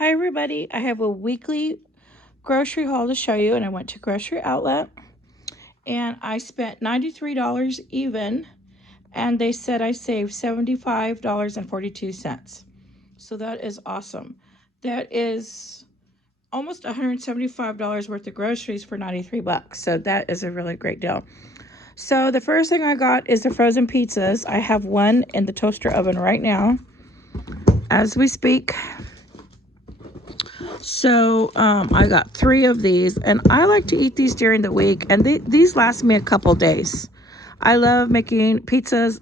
Hi everybody, I have a weekly grocery haul to show you, and I went to Grocery Outlet and I spent $93 even, and they said I saved $75.42. So that is awesome. That is almost $175 worth of groceries for 93 bucks. So that is a really great deal. So the first thing I got is the frozen pizzas. I have one in the toaster oven right now as we speak. So I got 3 of these, and I like to eat these during the week, and these last me a couple days. I love making pizzas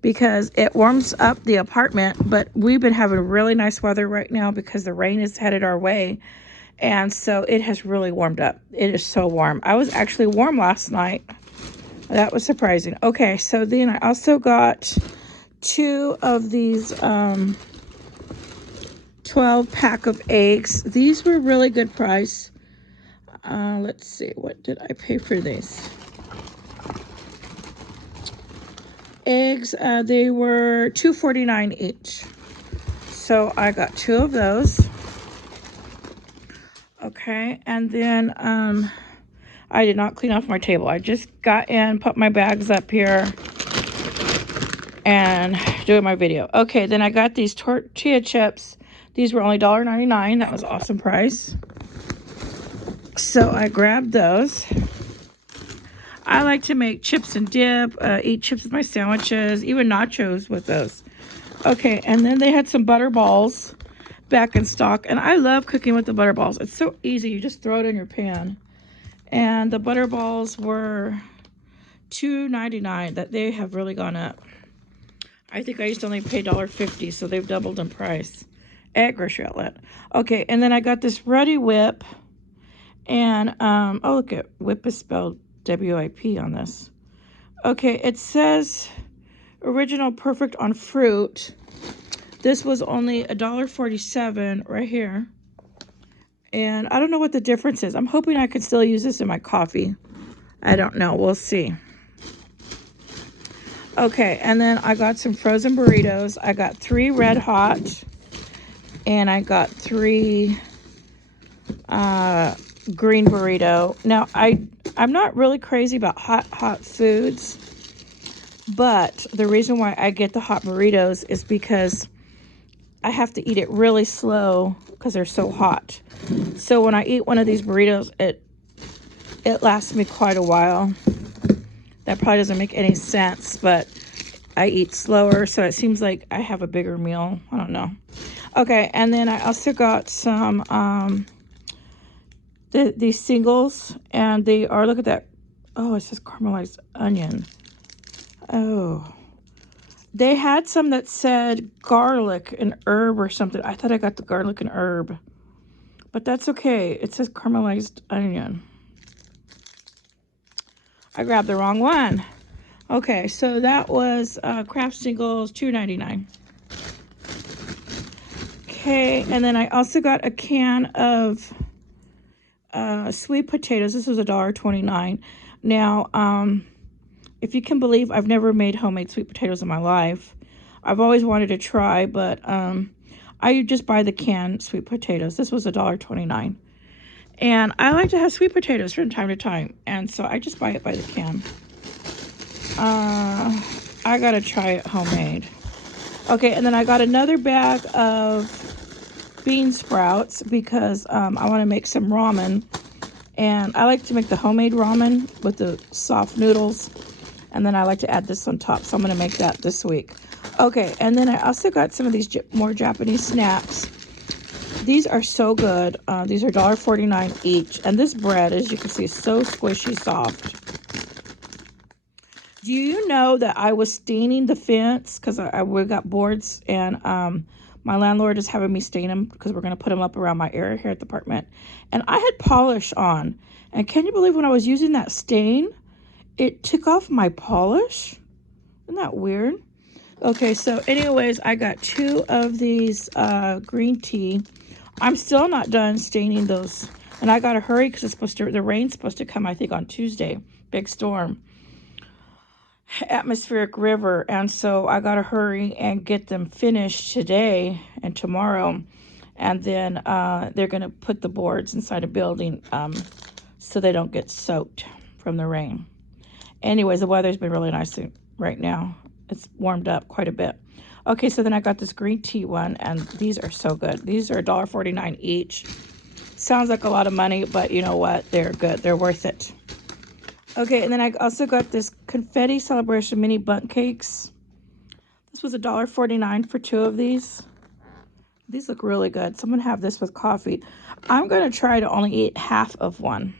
because it warms up the apartment, but we've been having really nice weather right now because the rain is headed our way, and so it has really warmed up. It is so warm. I was actually warm last night. That was surprising. Okay, so then I also got 2 of these 12 pack of eggs. These were really good price. Let's see, what did I pay for these eggs? They were $2.49 each, so I got 2 of those. Okay, and then I did not clean off my table. I just got in, put my bags up here, and doing my video. Okay, then I got these tortilla chips. These were only $1.99. That was an awesome price. So I grabbed those. I like to make chips and dip, eat chips with my sandwiches, even nachos with those. Okay, and then they had some butter balls back in stock, and I love cooking with the butter balls. It's so easy. You just throw it in your pan. And the butter balls were $2.99. That they have really gone up. I think I used to only pay $1.50, so they've doubled in price at Grocery Outlet. Okay, and then I got this Ready Whip, and oh, look at whip is spelled W-I-P on this. Okay, it says original perfect on fruit. This was only $1.47 right here, and I don't know what the difference is. I'm hoping I could still use this in my coffee. I don't know, we'll see. Okay, and then I got some frozen burritos. I got 3 Red Hot, and I got 3 green burrito. Now, I'm not really crazy about hot foods, but the reason why I get the hot burritos is because I have to eat it really slow because they're so hot. So when I eat one of these burritos, it lasts me quite a while. That probably doesn't make any sense, but I eat slower, so it seems like I have a bigger meal. I don't know. Okay, and then I also got some these singles, and they are, look at that. Oh, it says caramelized onion. Oh, they had some that said garlic and herb or something. I thought I got the garlic and herb, but that's okay. It says caramelized onion. I grabbed the wrong one. Okay, so that was Kraft Singles, $2.99. Okay, and then I also got a can of sweet potatoes. This was $1.29. Now, if you can believe, I've never made homemade sweet potatoes in my life. I've always wanted to try, but I just buy the canned sweet potatoes. This was $1.29. And I like to have sweet potatoes from time to time, and so I just buy it by the can. I gotta try it homemade. Okay, and then I got another bag of bean sprouts because I want to make some ramen. And I like to make the homemade ramen with the soft noodles. And then I like to add this on top. So I'm going to make that this week. Okay, and then I also got some of these more Japanese snacks. These are so good. These are $1.49 each. And this bread, as you can see, is so squishy soft. Do you know that I was staining the fence because we got boards, and my landlord is having me stain them because we're going to put them up around my area here at the apartment. And I had polish on. And can you believe when I was using that stain, it took off my polish? Isn't that weird? Okay, so anyways, I got 2 of these green tea. I'm still not done staining those. And I got to hurry because the rain's supposed to come, I think, on Tuesday. Big storm. Atmospheric river, and so I gotta hurry and get them finished today and tomorrow. And then they're going to put the boards inside a building so they don't get soaked from the rain. Anyways, the weather's been really nice right now. It's warmed up quite a bit. Okay, so then I got this green tea one, and these are so good. These are $1.49 each. Sounds like a lot of money, but you know what? They're good. They're worth it. Okay, and then I also got this confetti celebration mini bundt cakes. This was $1.49 for 2 of these. These look really good. Someone have this with coffee. I'm going to try to only eat half of one.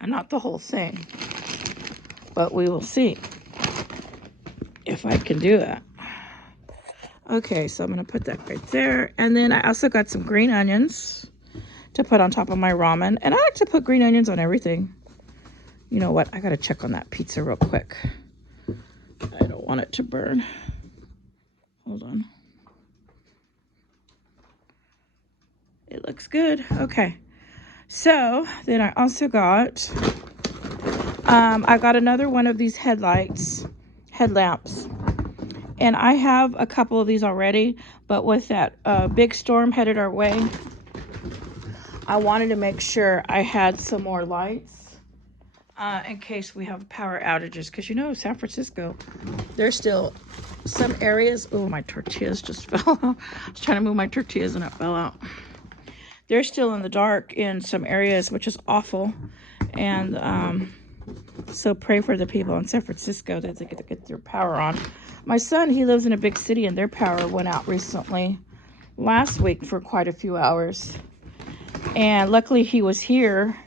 And not the whole thing. But we will see if I can do that. Okay, so I'm going to put that right there. And then I also got some green onions to put on top of my ramen. And I like to put green onions on everything. You know what? I got to check on that pizza real quick. I don't want it to burn. Hold on. It looks good. Okay. So then I also got, I got another one of these headlamps. And I have a couple of these already, but with that big storm headed our way, I wanted to make sure I had some more lights in case we have power outages. Because you know, San Francisco, there's still some areas. Oh, my tortillas just fell out. I was trying to move my tortillas and it fell out. They're still in the dark in some areas, which is awful. And so pray for the people in San Francisco that they get their power on. My son, he lives in a big city, and their power went out recently, last week for quite a few hours. And luckily he was here.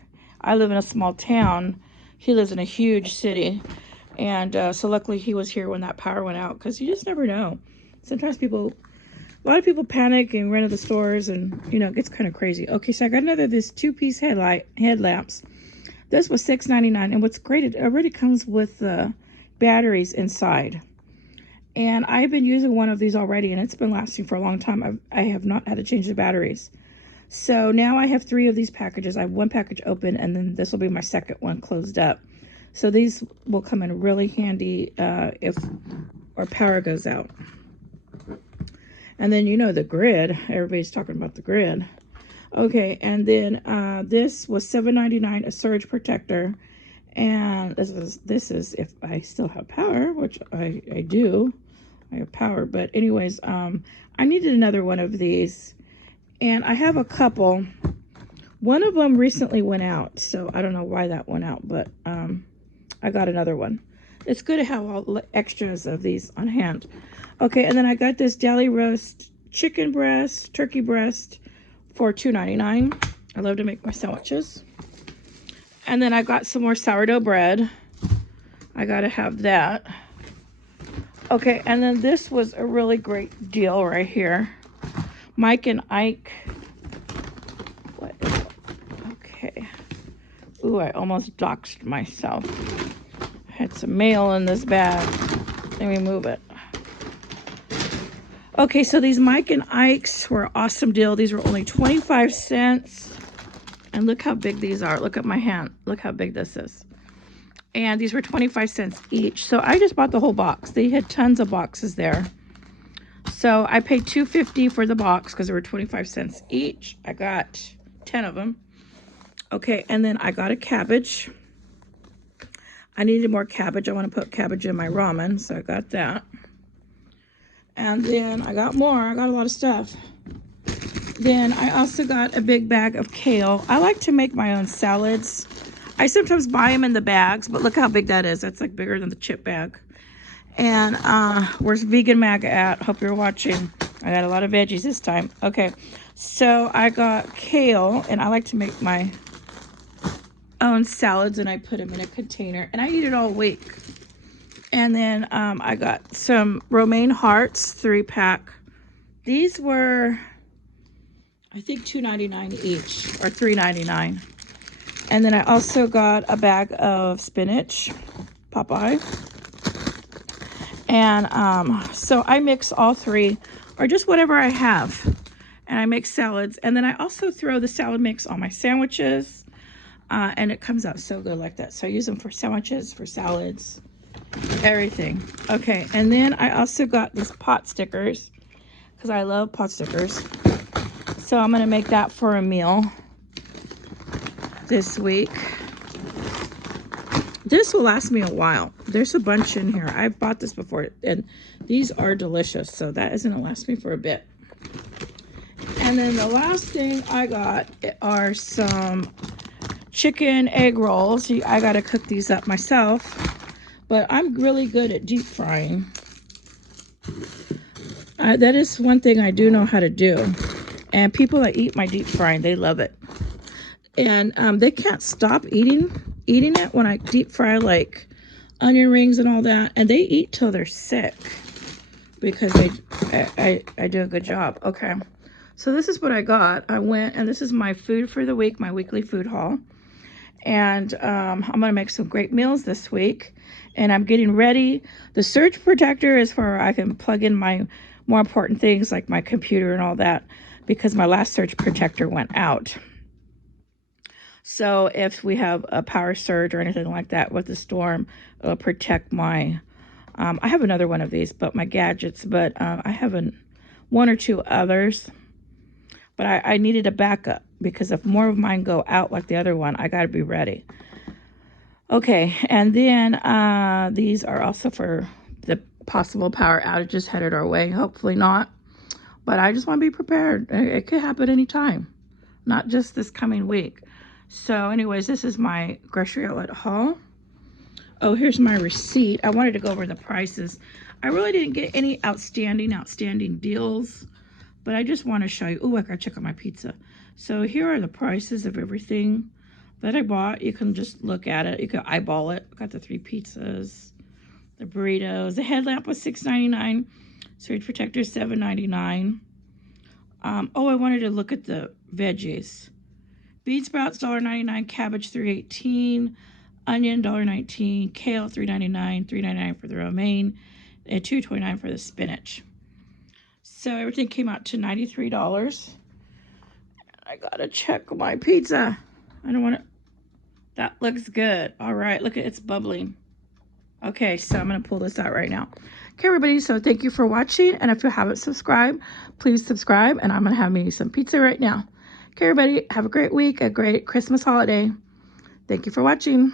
I live in a small town. He lives in a huge city. And so luckily he was here when that power went out, because you just never know. Sometimes a lot of people panic and run to the stores, and you know, it gets kind of crazy. Okay, so I got another this 2-piece headlamps. This was $6.99, and what's great, it already comes with batteries inside. And I've been using one of these already, and it's been lasting for a long time. I have not had to change the batteries. So now I have 3 of these packages. I have 1 package open, and then this will be my second one closed up. So these will come in really handy if our power goes out. And then, you know, the grid. Everybody's talking about the grid. Okay, and then this was $7.99, a surge protector. And this is if I still have power, which I do. I have power. But anyways, I needed another one of these. And I have a couple. One of them recently went out, so I don't know why that went out. But I got another one. It's good to have all the extras of these on hand. Okay, and then I got this deli roast chicken breast, turkey breast for $2.99. I love to make my sandwiches. And then I got some more sourdough bread. I gotta have that. Okay, and then this was a really great deal right here. Mike and Ike. What is it? Okay. Ooh, I almost doxed myself. I had some mail in this bag. Let me move it. Okay, so these Mike and Ike's were an awesome deal. These were only 25 cents. And look how big these are. Look at my hand. Look how big this is. And these were 25 cents each. So I just bought the whole box. They had tons of boxes there. So I paid $2.50 for the box because they were 25 cents each. I got 10 of them. Okay, and then I got a cabbage. I needed more cabbage. I want to put cabbage in my ramen, so I got that. And then I got more. I got a lot of stuff. Then I also got a big bag of kale. I like to make my own salads. I sometimes buy them in the bags, but look how big that is. That's like bigger than the chip bag. And where's Vegan Mag at? Hope you're watching. I got a lot of veggies this time. Okay, so I got kale, and I like to make my own salads, and I put them in a container, and I eat it all week. And then I got some romaine hearts, 3-pack. These were, I think, $2.99 each, or $3.99. And then I also got a bag of spinach, Popeye. And so I mix all 3, or just whatever I have. And I make salads. And then I also throw the salad mix on my sandwiches. And it comes out so good like that. So I use them for sandwiches, for salads, everything. Okay, and then I also got these pot stickers, because I love pot stickers. So I'm going to make that for a meal this week. This will last me a while. There's a bunch in here. I've bought this before, and these are delicious. So that is going to last me for a bit. And then the last thing I got are some chicken egg rolls. I got to cook these up myself, but I'm really good at deep frying. That is one thing I do know how to do. And people that eat my deep frying, they love it. And they can't stop eating it when I deep fry like onion rings and all that. And they eat till they're sick because I do a good job. Okay, so this is what I got. I went, and this is my food for the week, my weekly food haul. And I'm going to make some great meals this week. And I'm getting ready. The surge protector is where I can plug in my more important things like my computer and all that, because my last surge protector went out. So if we have a power surge or anything like that with the storm, it'll protect my, I have another one of these, but my gadgets, but I have one or two others. But I needed a backup, because if more of mine go out like the other one, I got to be ready. Okay, and then these are also for the possible power outages headed our way. Hopefully not. But I just want to be prepared. It could happen anytime, not just this coming week. So anyways, this is my grocery outlet haul. Oh, here's my receipt. I wanted to go over the prices. I really didn't get any outstanding deals, but I just want to show you. Oh, I gotta check out my pizza. So here are the prices of everything that I bought. You can just look at it. You can eyeball it. I got the 3 pizzas, the burritos. The headlamp was $6.99. Surge protector $7.99. Oh, I wanted to look at the veggies. Bean sprouts $1.99, cabbage $3.18, onion $1.19, kale $3.99, $3.99 for the romaine, and $2.29 for the spinach. So everything came out to $93. I gotta check my pizza. I don't want to. That looks good. All right, look at it's bubbling. Okay, so I'm gonna pull this out right now. Okay, everybody. So thank you for watching, and if you haven't subscribed, please subscribe. And I'm gonna have me some pizza right now. Okay, everybody, have a great week, a great Christmas holiday. Thank you for watching.